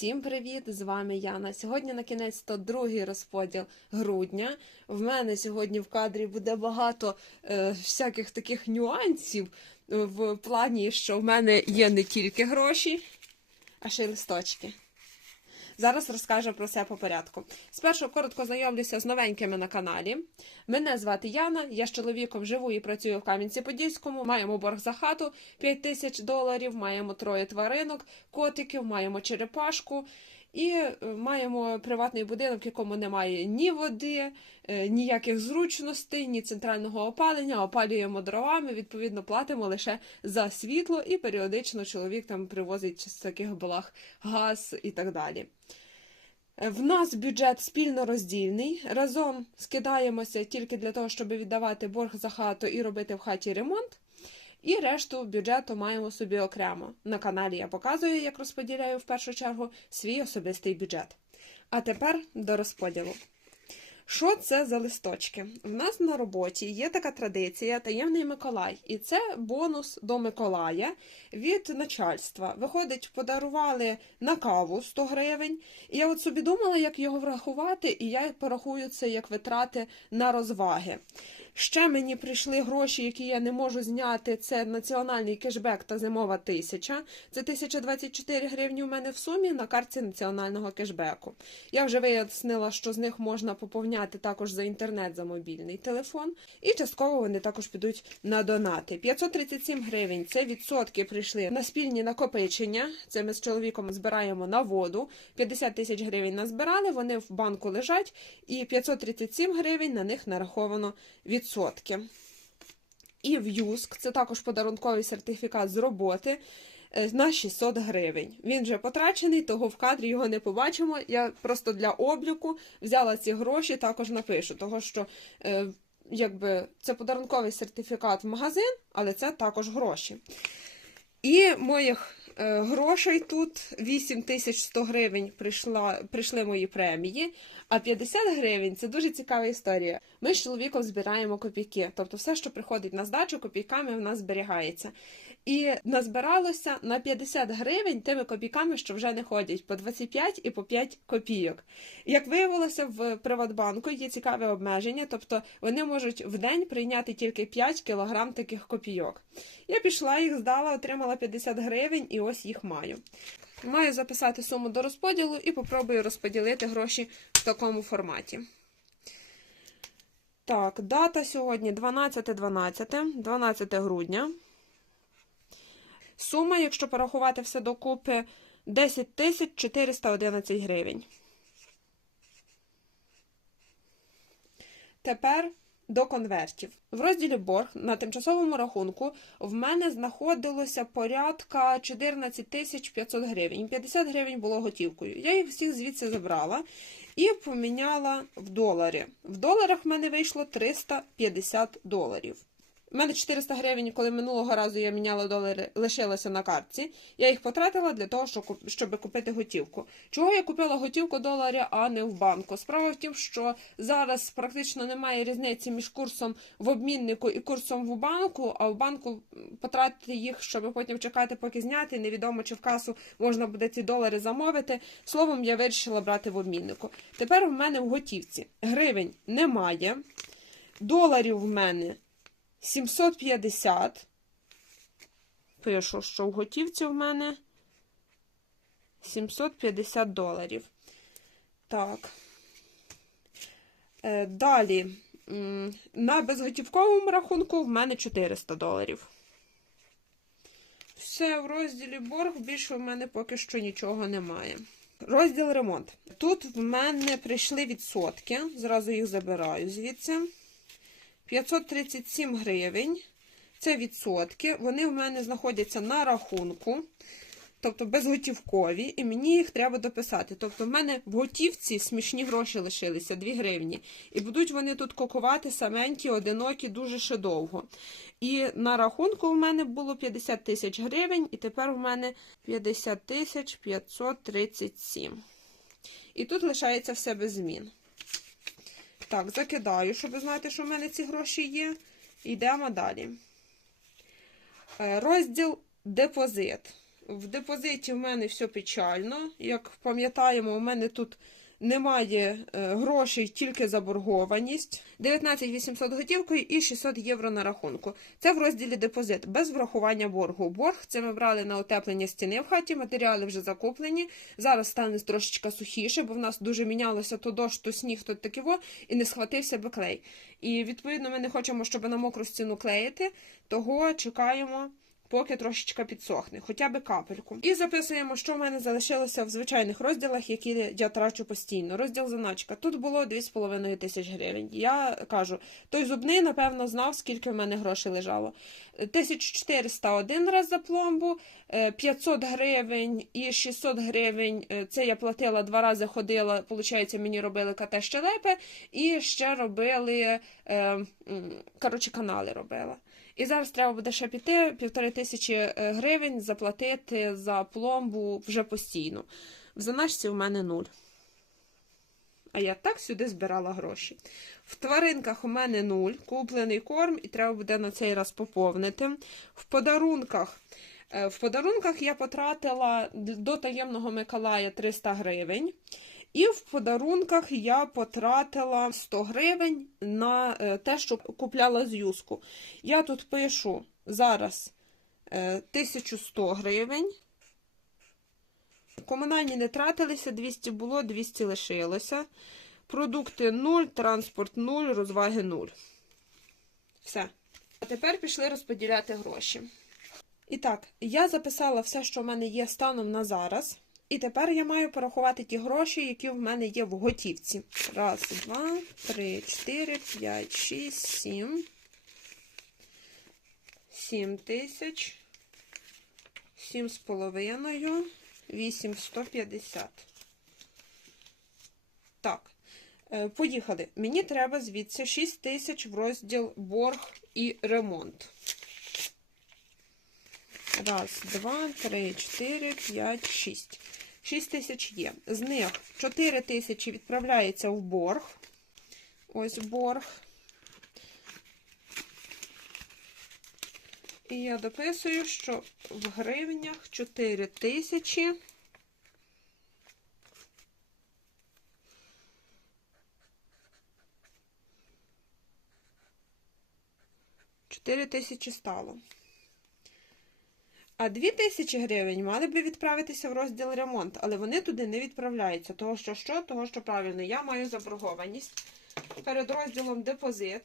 Всім привіт! З вами Яна. Сьогодні на кінець то другий розподіл грудня. В мене сьогодні в кадрі буде багато е, всяких таких нюансів в плані, що в мене є не тільки гроші, а ще й листочки. Зараз розкажемо про це по порядку. Спершу коротко знайомлюся з новенькими на каналі. Мене звати Яна, я з чоловіком живу і працюю в Кам'янці-Подільському. Маємо борг за хату 5 тисяч доларів, маємо троє тваринок, котиків, маємо черепашку. І е, маємо приватний будинок, в якому немає ні води, е, ніяких зручностей, ні центрального опалення. Опалюємо дровами, відповідно, платимо лише за світло, і періодично чоловік там привозить з таких благ газ і так далі. В нас бюджет спільно роздільний. Разом скидаємося тільки для того, щоб віддавати борг за хату і робити в хаті ремонт. І решту бюджету маємо собі окремо. На каналі я показую, як розподіляю в першу чергу свій особистий бюджет. А тепер до розподілу. Що це за листочки? В нас на роботі є така традиція таємний Миколай, і це бонус до Миколая від начальства. Виходить, подарували на каву 100 гривень. І я от собі думала, як його врахувати, і я порахую це як витрати на розваги. Ще мені прийшли гроші, які я не можу зняти. Це національний кешбек та зимова тисяча. Це 1024 гривні у мене в сумі на картці національного кешбеку. Я вже вияснила, що з них можна поповняти також за інтернет за мобільний телефон. І частково вони також підуть на донати. 537 гривень це відсотки прийшли на спільні накопичення. Це ми з чоловіком збираємо на воду. 50 тисяч гривень назбирали, вони в банку лежать, і 537 гривень на них нараховано відсотки. І в ЮСК, це також подарунковий сертифікат з роботи е, на 600 гривень. Він вже потрачений, того в кадрі його не побачимо. Я просто для обліку взяла ці гроші, також напишу, того що е, якби це подарунковий сертифікат в магазин, але це також гроші. І моїх грошей тут 8100 гривень прийшла, прийшли мої премії, а 50 гривень це дуже цікава історія. Ми з чоловіком збираємо копійки, тобто все, що приходить на здачу, копійками в нас зберігається. І назбиралося на 50 гривень тими копійками, що вже не ходять, по 25 і по 5 копійок. Як виявилося, в Приватбанку є цікаве обмеження, тобто вони можуть в день прийняти тільки 5 кілограм таких копійок. Я пішла, їх здала, отримала 50 гривень і ось їх маю. Маю записати суму до розподілу і попробую розподілити гроші в такому форматі. Так, дата сьогодні 12.12, 12, 12 грудня. Сума, якщо порахувати все докупи, 10 тисяч 411 гривень. Тепер до конвертів. В розділі борг на тимчасовому рахунку в мене знаходилося порядка 14 тисяч 500 гривень. 50 гривень було готівкою. Я їх всіх звідси забрала і поміняла в долари. В доларах в мене вийшло 350 доларів. У мене 400 гривень, коли минулого разу я міняла долари, лишилося на картці. Я їх потратила для того, щоб, купити готівку. Чого я купила готівку доларі, а не в банку? Справа в тім, що зараз практично немає різниці між курсом в обміннику і курсом в банку, а в банку потратити їх, щоб потім чекати, поки зняти. Невідомо, чи в касу можна буде ці долари замовити. Словом, я вирішила брати в обміннику. Тепер в мене в готівці гривень немає. Доларів в мене 750. Пишу, що в готівці в мене 750 доларів. Так. Е, далі. На безготівковому рахунку в мене 400 доларів. Все, в розділі борг більше в мене поки що нічого немає. Розділ ремонт. Тут в мене прийшли відсотки. Зразу їх забираю звідси. 537 гривень. Це відсотки. Вони в мене знаходяться на рахунку, тобто безготівкові, і мені їх треба дописати. Тобто, в мене в готівці смішні гроші лишилися 2 гривні. І будуть вони тут кокувати саменькі, одинокі, дуже ще довго. І на рахунку в мене було 50 тисяч гривень, і тепер в мене 50 тисяч 537. І тут лишається все без змін. Так, закидаю, щоб ви знаєте, що в мене ці гроші є. Йдемо далі. Е, Розділ депозит. В депозиті в мене все печально. Як пам'ятаємо, у мене тут немає е, грошей, тільки заборгованість. 19 800 готівкою і 600 євро на рахунку. Це в розділі депозит, без врахування боргу. Борг це ми брали на утеплення стіни в хаті, матеріали вже закуплені. Зараз стане трошечки сухіше, бо в нас дуже мінялося то дощ, то сніг, то таке во, і не схватився би клей. І відповідно ми не хочемо, щоб на мокру стіну клеїти, того чекаємо. Поки трошечки підсохне, хоча б капельку. І записуємо, що в мене залишилося в звичайних розділах, які я трачу постійно. Розділ заначка. Тут було 2,5 тисяч гривень. Я кажу, той зубний, напевно, знав, скільки в мене грошей лежало. 1400 один раз за пломбу, е, 500 гривень і 600 гривень. е, Це я платила два рази ходила. Получається, мені робили КТ щелепи, і ще робили е, коротше, канали робила. І зараз треба буде ще піти півтори тисячі е, гривень заплатити за пломбу вже постійно. В заначці в мене нуль. А я так сюди збирала гроші. В тваринках у мене нуль, куплений корм, і треба буде на цей раз поповнити. В подарунках. е, В подарунках я потратила до таємного Миколая 300 гривень. І в подарунках я потратила 100 гривень на е, те, що купляла з юску. Я тут пишу зараз 1100 гривень. Комунальні не тратилися, 200 було, 200 лишилося. Продукти 0, транспорт 0, розваги 0. Все. А тепер пішли розподіляти гроші. І так, я записала все, що в мене є станом на зараз. І тепер я маю порахувати ті гроші, які в мене є в готівці. Раз, два, три, чотири, п'ять, шість, сім. Сім тисяч. Сім з половиною. Вісім сто п'ятдесят. Так. е, Поїхали. Мені треба звідси 6 тисяч в розділ борг і ремонт. Раз, два, три, чотири, п'ять, шість. 6 тисяч є. З них 4 тисячі відправляється в борг. Ось борг. І я дописую, що в гривнях 4 тисячі. Чотири тисячі стало. А 2 тисячі гривень мали би відправитися в розділ ремонт, але вони туди не відправляються. Того, що що, того, що правильно, я маю заборгованість перед розділом депозит.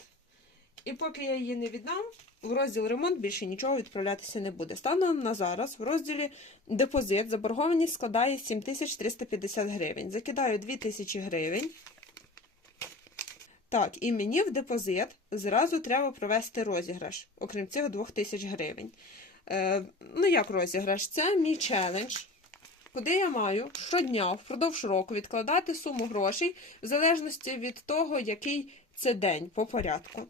І поки я її не віддам, в розділ ремонт більше нічого відправлятися не буде. Станом на зараз в розділі депозит заборгованість складає 7350 гривень. Закидаю 2000 гривень. Так, і мені в депозит зразу треба провести розіграш, окрім цих 2000 гривень. Е, ну, як розіграш? Це мій челендж, куди я маю щодня впродовж року відкладати суму грошей в залежності від того, який це день по порядку.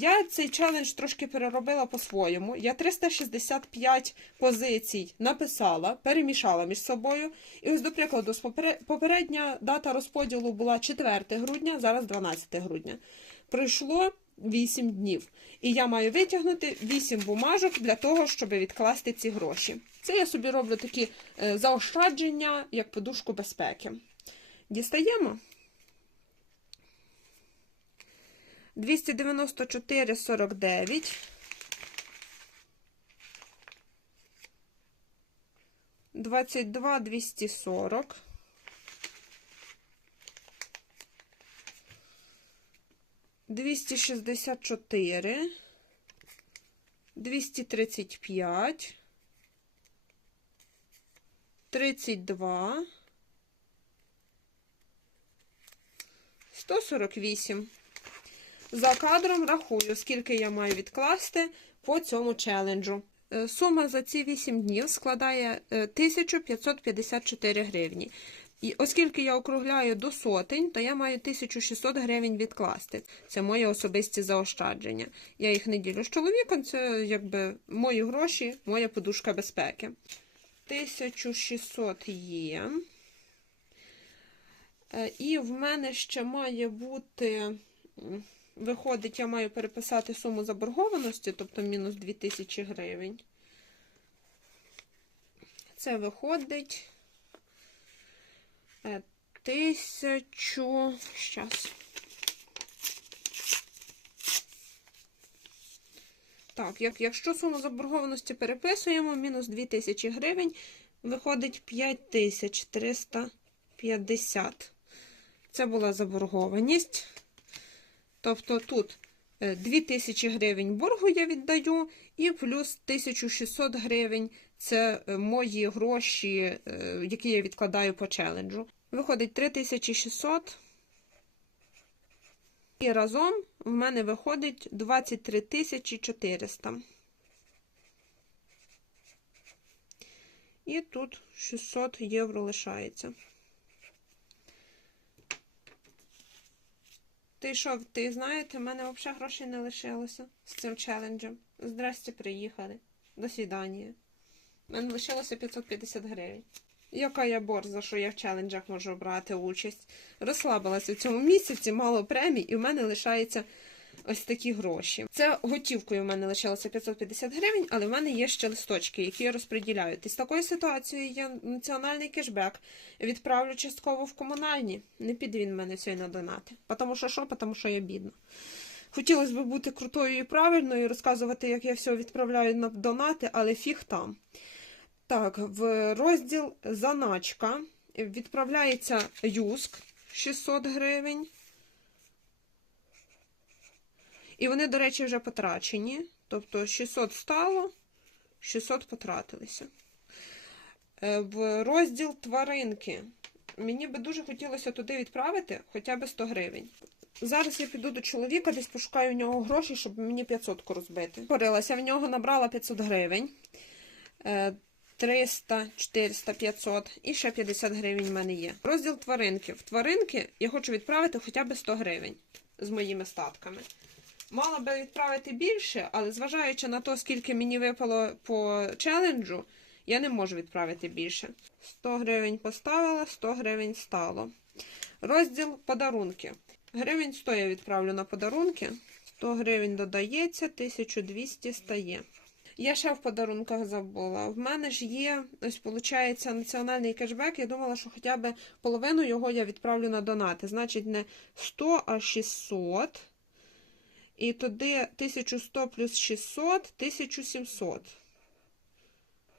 Я цей челендж трошки переробила по-своєму. Я 365 позицій написала, перемішала між собою. І ось, до прикладу, попередня дата розподілу була 4 грудня, зараз 12 грудня. Пройшло 8 днів. І я маю витягнути 8 бумажок для того, щоб відкласти ці гроші. Це я собі роблю такі е, заощадження, як подушку безпеки. Дістаємо. 294,49. 22 240. 264. 235. 32. 148. За кадром рахую, скільки я маю відкласти по цьому челенджу. Е, Сума за ці 8 днів складає е, 1554 гривні. І оскільки я округляю до сотень, то я маю 1600 гривень відкласти. Це мої особисті заощадження. Я їх не ділю з чоловіком, це якби мої гроші, моя подушка безпеки. 1600 є. Е, І в мене ще має бути. Виходить, я маю переписати суму заборгованості, тобто мінус 2000 гривень. це виходить е, тисячу. Щас. Так, як, якщо суму заборгованості переписуємо, мінус 2000 гривень, виходить 5350. Це була заборгованість. Тобто тут е, 2000 гривень боргу я віддаю, і плюс 1600 гривень це е, мої гроші, е, які я відкладаю по челенджу. Виходить 3600. І разом в мене виходить 23 400. І тут 600 євро лишається. Ти що, ти знаєте, в мене взагалі грошей не лишилося з цим челенджем. Здрасте, приїхали. До свідання. У мене лишилося 550 гривень. Яка я борза, що я в челенджах можу брати участь. Розслабилася в цьому місяці, мало премій, і в мене лишається ось такі гроші. Це готівкою в мене лишилося 550 гривень, але в мене є ще листочки, які я розподіляю. І з такою ситуацією я національний кешбек відправлю частково в комунальні. Не піде він мене сьогодні на донати. Тому що що? Тому що я бідна. Хотілося б бути крутою і правильною, розказувати, як я все відправляю на донати, але фіг там. Так, в розділ заначка відправляється юск 600 гривень. І вони, до речі, вже потрачені. Тобто 600 стало, 600 потратилися. Е, В розділ тваринки. Мені би дуже хотілося туди відправити хоча б 100 гривень. Зараз я піду до чоловіка, десь пошукаю в нього гроші, щоб мені 500 розбити. Порилася, в нього набрала 500 гривень. Е, 300, 400, 500 і ще 50 гривень в мене є. Розділ тваринки. В тваринки я хочу відправити хоча б 100 гривень з моїми статками. Мала би відправити більше, але зважаючи на те, скільки мені випало по челенджу, я не можу відправити більше. 100 гривень поставила, 100 гривень стало. Розділ подарунки. Гривень 100 я відправлю на подарунки. 100 гривень додається, 1200 стає. Я ще в подарунках забула. В мене ж є, ось, виходить, національний кешбек. Я думала, що хоча б половину його я відправлю на донати. Значить, не 100, а 600. І тоді 1100 плюс 600, 1700.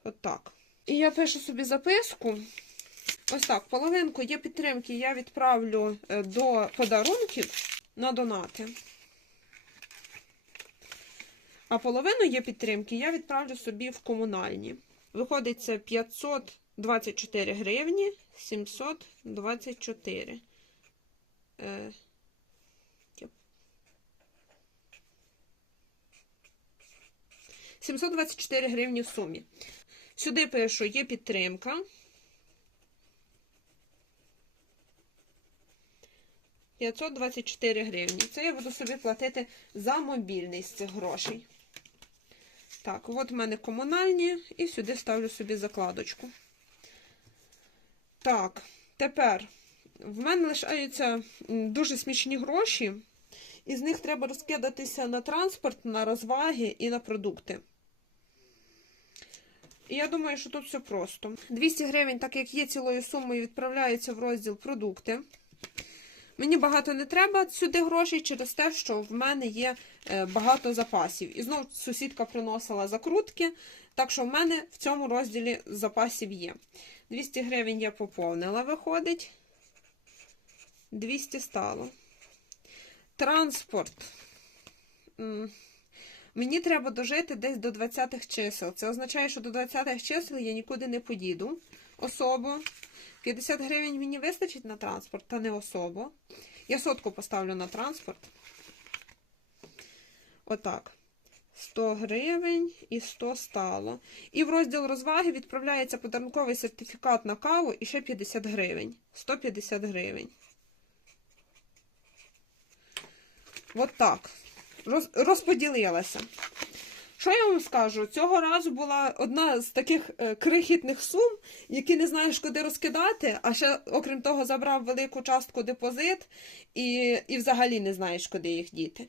От так. І я пишу собі записку. Ось так, половинку є підтримки, я відправлю е, до подарунків на донати. А половину є підтримки я відправлю собі в комунальні. Виходить, це 524 гривні 724. Е, тьоп. 724 гривні в сумі. Сюди пишу, є підтримка. 524 гривні. Це я буду собі платити за мобільний з цих грошей. Так, от в мене комунальні, і сюди ставлю собі закладочку. Так, тепер в мене лишаються дуже смішні гроші, і з них треба розкидатися на транспорт, на розваги і на продукти. І я думаю, що тут все просто. 200 гривень, так як є цілою сумою, відправляється в розділ продукти. Мені багато не треба сюди грошей через те, що в мене є е, багато запасів. І знову сусідка приносила закрутки, так що в мене в цьому розділі запасів є. 200 гривень я поповнила, виходить. 200 стало. Транспорт. Мені треба дожити десь до 20-х чисел. Це означає, що до 20-х чисел я нікуди не поїду особо. 50 гривень мені вистачить на транспорт, та не особо. Я сотку поставлю на транспорт. Отак. 100 гривень і 100 стало. І в розділ розваги відправляється подарунковий сертифікат на каву і ще 50 гривень. 150 гривень. От так. Роз, розподілилася. Що я вам скажу? Цього разу була одна з таких е, крихітних сум, які не знаєш, куди розкидати, а ще, окрім того, забрав велику частку депозит і, і взагалі не знаєш, куди їх діти.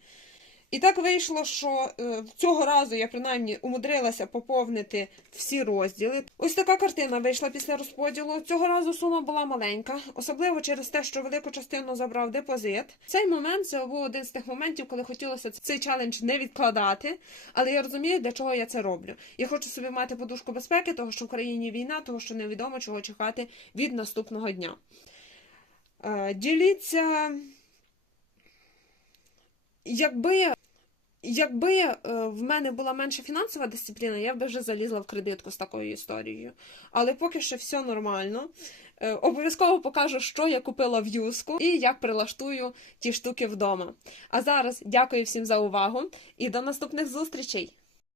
І так вийшло, що е, цього разу я принаймні умудрилася поповнити всі розділи. Ось така картина вийшла після розподілу. Цього разу сума була маленька, особливо через те, що велику частину забрав депозит. Цей момент це був один з тих моментів, коли хотілося цей челендж не відкладати. Але я розумію, для чого я це роблю. Я хочу собі мати подушку безпеки, того що в країні війна, того що невідомо чого чекати від наступного дня. Е, Діліться. Якби, якби е, в мене була менша фінансова дисципліна, я б вже залізла в кредитку з такою історією. Але поки що все нормально. Е, Обов'язково покажу, що я купила в юску і як прилаштую ті штуки вдома. А зараз дякую всім за увагу і до наступних зустрічей!